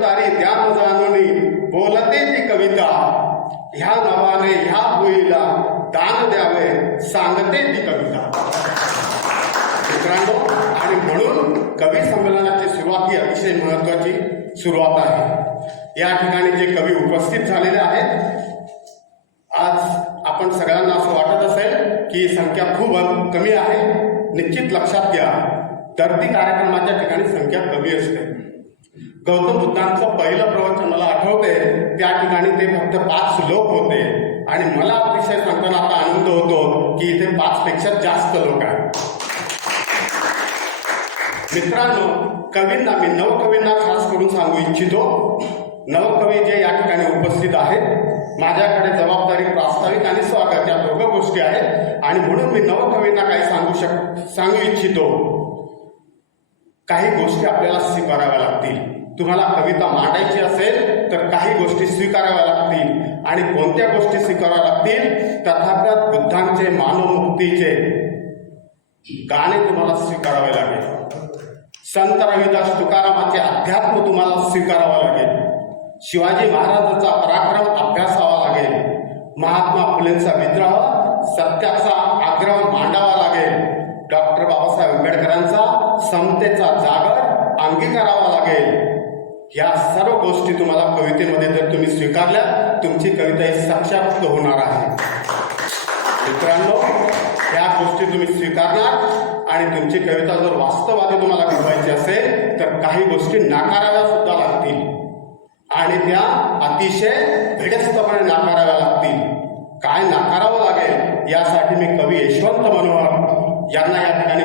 तारी ध्यान जाणूनी बोलते ती कविता. ह्या नावाने ह्या भुईला दान द्यावे सांगते ती कविता. मित्रांनो आणि म्हणून कवी संमेलनाची सुरुवात ही अतिशय महत्वाची सुरुवात आहे. या ठिकाणी जे कवी उपस्थित झालेले आहेत आज आपण सगळ्यांना असं वाटत असेल की संख्या खूप कमी आहे. निश्चित लक्षात घ्या तर ती कार्यक्रमाच्या ठिकाणी संख्या कमी असते. गौतम बुद्धांचं पहिलं प्रवचन मला आठवते त्या ठिकाणी ते फक्त पाच लोक होते. आणि मला अतिशय सांगताना आता आनंद होतो की इथे पाच पेक्षा जास्त लोक आहेत. मित्रांनो कवींना मी नवकवींना खास करून सांगू इच्छितो. नवकवी जे या ठिकाणी उपस्थित आहेत माझ्याकडे जबाबदारी प्रास्ताविक आणि स्वागत या दोघं गोष्टी आहेत. आणि म्हणून मी नवकवींना काही सांगू शक सांगू इच्छितो. काही गोष्टी आपल्याला स्वीकाराव्या लागतील. तुम्हाला कविता मांडायची असेल तर काही गोष्टी स्वीकाराव्या लागतील. आणि कोणत्या गोष्टी स्वीकाराव्या लागतील? तथागत बुद्धांचे मानवमुक्तीचे गाणे तुम्हाला स्वीकारावे लागेल. संत रविदास तुकारामाचे अध्यात्म तुम्हाला स्वीकारावं लागेल. शिवाजी महाराजांचा पराक्रम अभ्यासावा लागेल. महात्मा फुलेंचा विद्रोह सत्याचा आग्रह मांडावा लागेल. डॉक्टर बाबासाहेब आंबेडकरांचा समतेचा जागर अंगीकारावा लागेल. या सर्व गोष्टी तुम्हाला कवितेमध्ये जर तुम्ही स्वीकारल्या तुमची कविता ही साक्षात होणार आहे. मित्रांनो या गोष्टी तुम्ही स्वीकारणार आणि तुमची कविता जर वास्तववादी तुम्हाला घडवायची असेल तर काही गोष्टी नाकाराव्या सुद्धा लागतील. आणि त्या अतिशय भिडस्तपणे नाकाराव्या लागतील. काय नाकारावं लागेल यासाठी मी कवी यशवंत मनोहर यांना या ठिकाणी